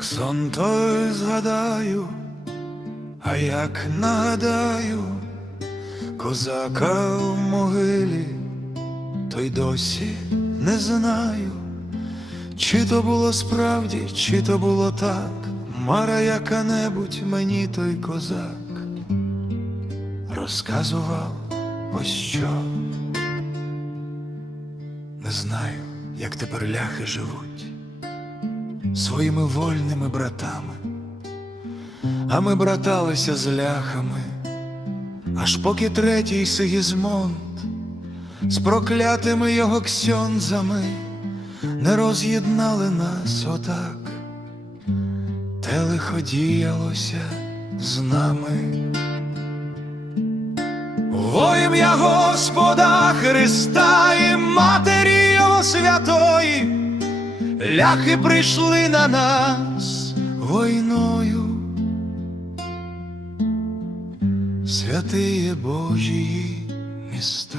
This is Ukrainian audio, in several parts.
Як сон той згадаю, а як нагадаю, козака в могилі, то й досі не знаю, чи то було справді, чи то було так, Мара яка-небудь мені той козак розказував ось що. Не знаю, як тепер ляхи живуть своїми вольними братами, а ми браталися з ляхами, аж поки третій Сигізмонд з проклятими його ксьонзами не роз'єднали нас отак, те лихо діялося з нами. Во ім'я Господа Христа і Матері Його святої, ляхи прийшли на нас війною. Святиє Божії міста.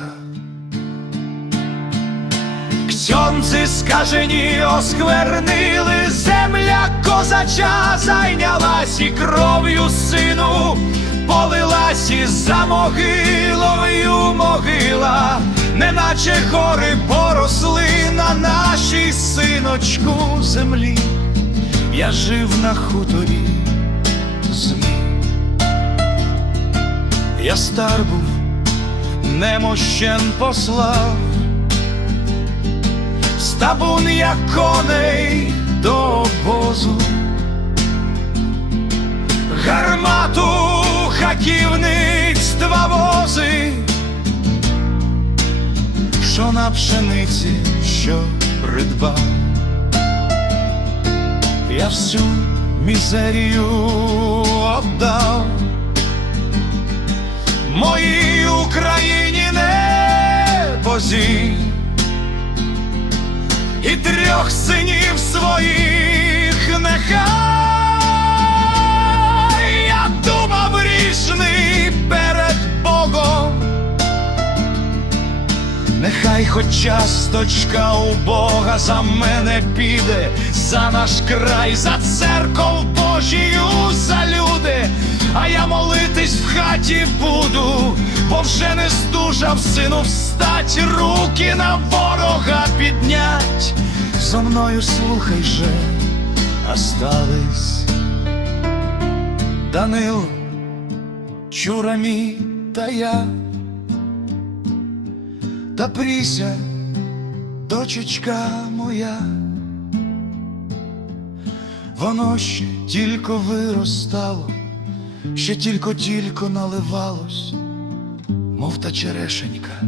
Ксьонзи скажені осквернили, земля козача зайнялась і кров'ю сину полилась і за могилою могила, неначе гори синочку землі. Я жив на хуторі змі. Я стар був, немощен послав, стабун як коней до обозу, гармату хаківництва вози, що на пшениці, що придбав, я всю мізерію обдав. Моїй Україні небозі і трьох синів своїх нехай Нехай хоч часточка у Бога за мене піде, за наш край, за церков Божію, за люди, а я молитись в хаті буду, бо вже не здужав сину встать, руки на ворога піднять. Зо мною слухай же, остались. Данило, Чурамі та я та Пріся, дочечка моя, воно ще тільки виростало, ще тільки-тільки наливалось, мов та черешенька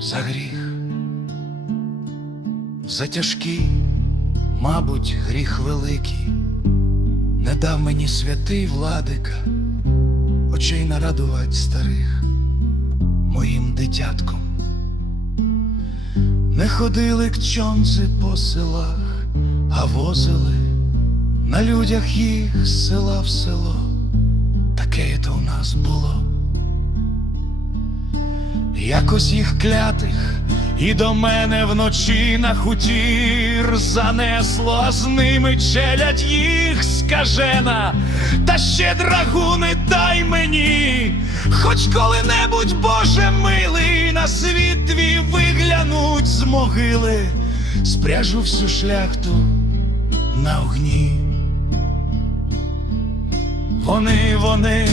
за гріх, за тяжкий, мабуть, гріх великий, не дав мені святий владика, очей нарадувать старих моїм дитятком. Не ходили кчонзи по селах, а возили на людях їх з села в село. Таке то у нас було. Якось їх клятих і до мене вночі на хутір занесло, а з ними челядь їх скажена, та ще драгуни дай мені, хоч коли-небудь, Боже милий, на світ твій виглянуть з могили, спряжу всю шляхту на огні. Вони, вони,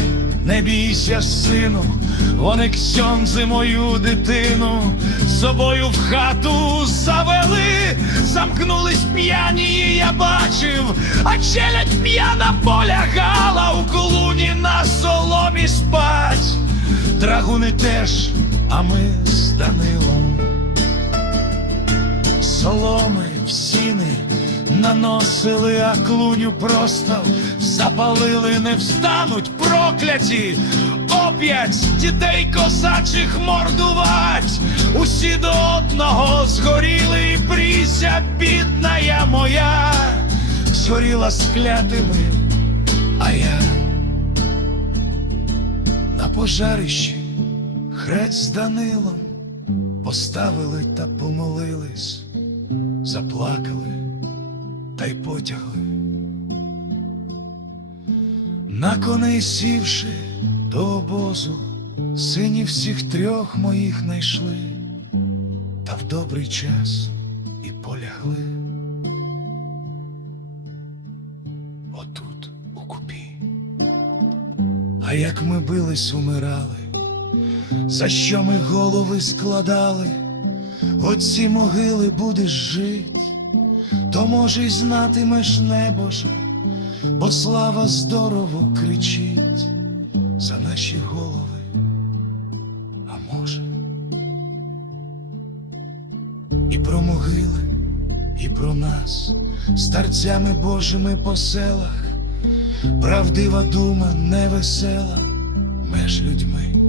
не бійся, сину, вони ксьонзи мою дитину з собою в хату завели, замкнулись п'яні, я бачив, а челядь п'яна полягала у колуні на соломі спать. Драгуни теж, а ми з Данилом соломи в сіни наносили, а клуню просто запалили, не встануть прокляті. Оп'ять дітей козачих мордувать, усі до одного згоріли, і пріся бідна я моя, згоріла з клятими, а я на пожарищі хрест Данилом поставили та помолились, заплакали та й потягли На коней сівши до обозу, синів всіх трьох моїх найшли, та в добрий час і полягли. Отут, у купі. А як ми бились, умирали, за що ми голови складали, оці могили будеш жить, то може й знатимеш небо ж, бо слава здорово кричить за наші голови, а може, і про могили, і про нас, старцями Божими по селах, правдива дума невесела меж людьми.